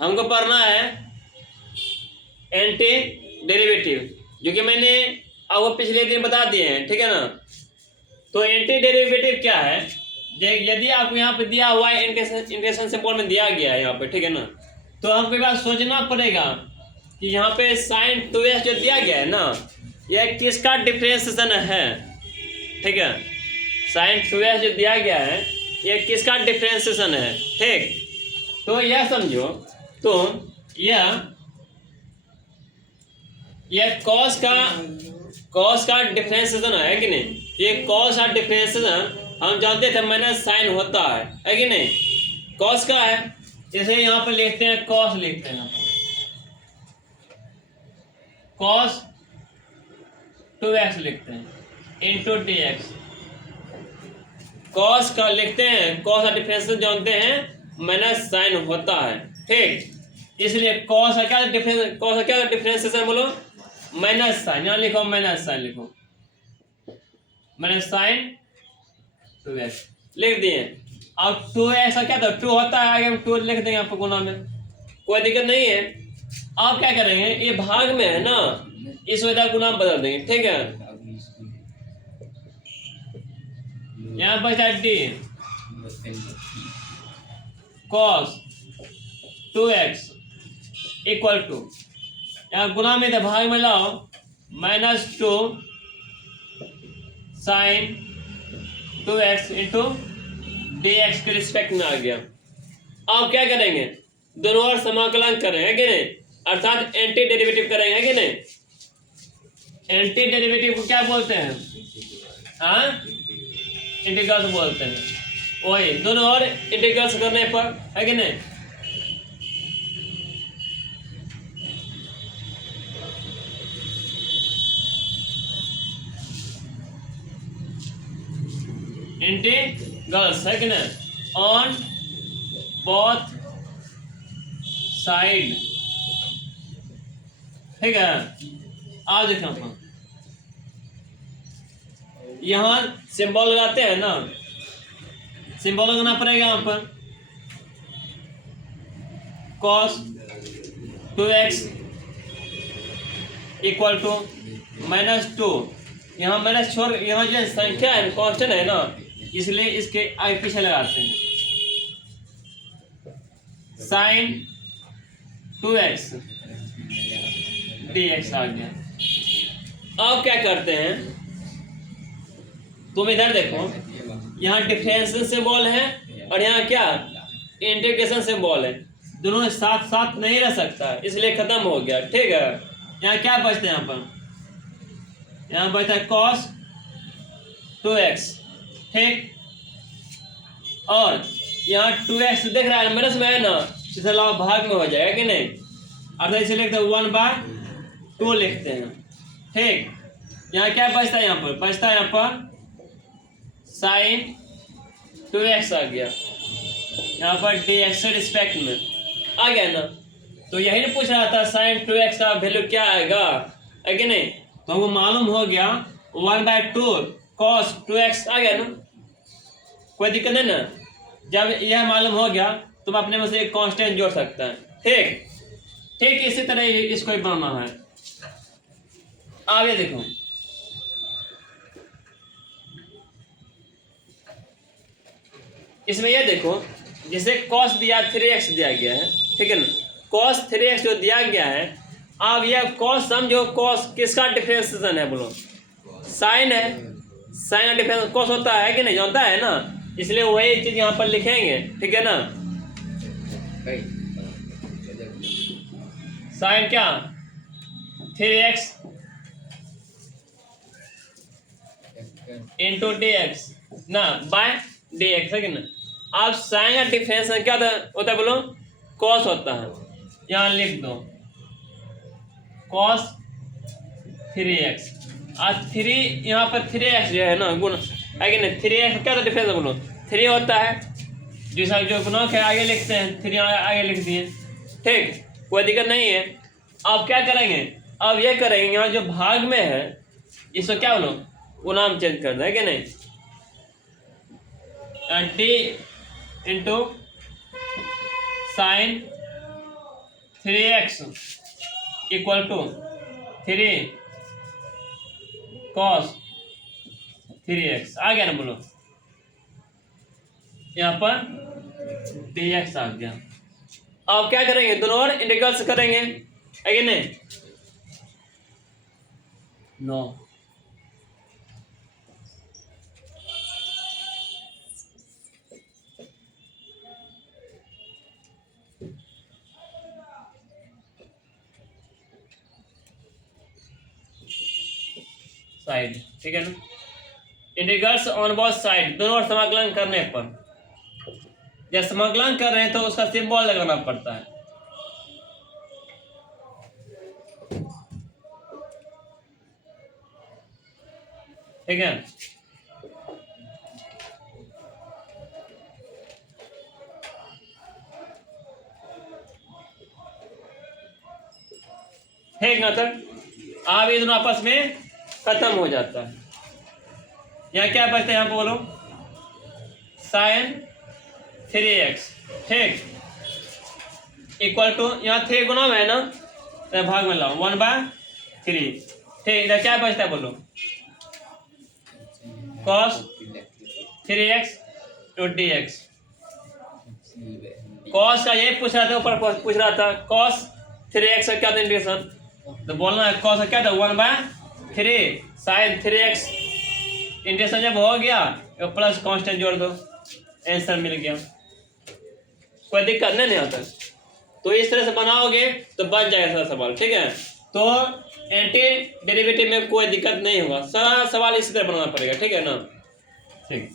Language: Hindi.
हमको पढ़ना है एंटी डेरिवेटिव, जो कि मैंने आपको पिछले दिन बता दिए हैं, ठीक है ना। तो एंटी डेरिवेटिव क्या है, यदि आपको यहाँ पे दिया हुआ है इंटीग्रेशन सिंबल में दिया गया है यहाँ पे, ठीक है ना, तो हमको एक बार सोचना पड़ेगा कि यहाँ पे sin 2x जो दिया गया है ना, यह किसका डिफरेंशिएशन है, ठीक है। sin 2x जो दिया गया है यह किसका डिफरेंशिएशन है, ठीक। तो यह समझो, तो यह cos का डिफरेंशिएशन है कि नहीं। ये cos का डिफरेंशिएशन हम जानते थे माइनस साइन होता है कि नहीं। cos का है, जैसे यहाँ पर लिखते हैं cos, लिखते हैं cos 2x लिखते हैं इंटू dx। cos का लिखते हैं, cos का डिफरेंशिएशन जानते हैं माइनस साइन होता है, ठीक। इसलिए cos का क्या डिफरेंशिएशन बोलो, माइनस साइन। यहाँ लिखो माइनस साइन, लिखो माइनस साइन 2x लिख दिए। अब 2x का क्या था, 2 होता है, आगे हम 2 लिख देंगे आपको गुना में, कोई दिक्कत नहीं है। आप क्या करेंगे, ये भाग में है ना, इस वजह गुना बदल देंगे, ठीक है। यहाँ बचा D cos 2x equal to, यहाँ गुना में तो भाग में लाओ -2 sin 2x इंटू dx के रिस्पेक्ट में आ गया। अब क्या करेंगे, दोनों ओर समाकलन करेंगे कि नहीं, अर्थात एंटी डेरिवेटिव करेंगे कि नहीं। एंटी डेरिवेटिव को क्या बोलते हैं, हाँ, इंटीग्रल्स बोलते हैं। वही दोनों ओर इंटीग्रल्स करने पर, है कि नहीं। इंटीग्रल्स है कि नहीं, ऑन बोथ साइड, ठीक है। आज देखो हम यहाँ सिंबल लगाते हैं ना, सिंबल लगाना पड़ेगा यहाँ पर cos 2x इक्वल टू -2। यहाँ माइनस छोड़, यहाँ जो संख्या है कांस्टेंट है ना, इसलिए इसके आगे पीछे लगाते हैं sin 2x dx आ गया। अब क्या करते हैं, तुम इधर देखो, यहाँ डिफरेंशियल सिंबल है और यहाँ क्या इंटीग्रेशन सिंबल है, दोनों साथ साथ नहीं रह सकता, इसलिए खत्म हो गया, ठीक है। यहाँ क्या बचता है, यहाँ बचता है cos 2x, ठीक। और यहाँ 2x देख रहा है माइनस में है ना, इसके अलावा भाग में हो जाएगा कि नहीं, अर्थात इसे लिखते हैं 1/2 लिखते हैं, ठीक। यहाँ क्या बचता है, यहाँ पर बचता है यहाँ पर sin 2x आ गया, यहाँ पर dx के रिस्पेक्ट में आ गया ना। तो यही नहीं पूछ रहा था sin 2x का वैल्यू क्या आएगा, है कि नहीं। तो हमको मालूम हो गया 1/2 cos 2x आ गया ना, कोई दिक्कत नहीं ना। जब यह मालूम हो गया तुम अपने में से एक कांस्टेंट जोड़ सकता है, ठीक। ठीक इसी तरह इसको ही बनाना है। आगे देखो, इसमें यह देखो, जैसे cos दिया 3x दिया गया है, ठीक है ना। cos 3x जो दिया गया है, अब यह cos समझो, cos किसका डिफरेंशिएशन है बोलो, साइन है, साइन का डिफरेंस cos होता है कि नहीं, जानता है ना, इसलिए वही चीज यहाँ पर लिखेंगे, ठीक है ना। साइन क्या 3x इंटू dx ना बाय dx, है कि ना। अब साइन का डिफरेंस क्या होता है बोलो, cos होता है, यहाँ लिख दो cos 3x। आज 3 यहाँ पर 3x जो है ना गुण, है कि नहीं, 3x क्या डिफरेंस है बोलो, 3 होता है, जैसा जो गुणक है आगे लिखते हैं, 3 आगे लिख दिए, ठीक, कोई दिक्कत नहीं है। अब क्या करेंगे, अब ये करेंगे, यहाँ जो भाग में है इसको क्या बोलो, वो नाम चेंज कर दें, है कि नहीं, d into sine 3x equal to 3 cos 3x आ गया ना, बोलो यहाँ पर dx आ गया। अब क्या करेंगे, दोनों और इंटीग्रल्स करेंगे, है कि नहीं? नो, साइड, ठीक है ना, इंटीग्रल्स ऑन बोथ साइड, दोनों ओर समाकलन करने पर, जब समाकलन कर रहे हैं तो उसका सिंबल लगाना पड़ता है। ठीक है, ठीक ना सर, अब ये दोनों आपस में खत्म हो जाता है। यहाँ क्या बचता है, यहाँ पे बोलो sin 3x, ठीक, इक्वल टू, यहाँ 3 गुना में है ना, तो भाग में लाओ 1/3, ठीक, इधर क्या बचता है बोलो, cos 3x to dx। cos का ये पूछ रहा था, ऊपर पूछ रहा था cos 3x का क्या था इंटीग्रेशन, तो बोलना है cos का क्या था 1/3 sin 3x, इंटीग्रेशन जब हो गया तो प्लस कांस्टेंट जोड़ दो, आंसर मिल गया, कोई दिक्कत नहीं आता। तो इस तरह से बनाओगे तो बन जाएगा सारा सवाल, ठीक है। तो एंटी डेरिवेटिव में कोई दिक्कत नहीं होगा, सारा सवाल इसी तरह बनाना पड़ेगा, ठीक है ना, ठीक।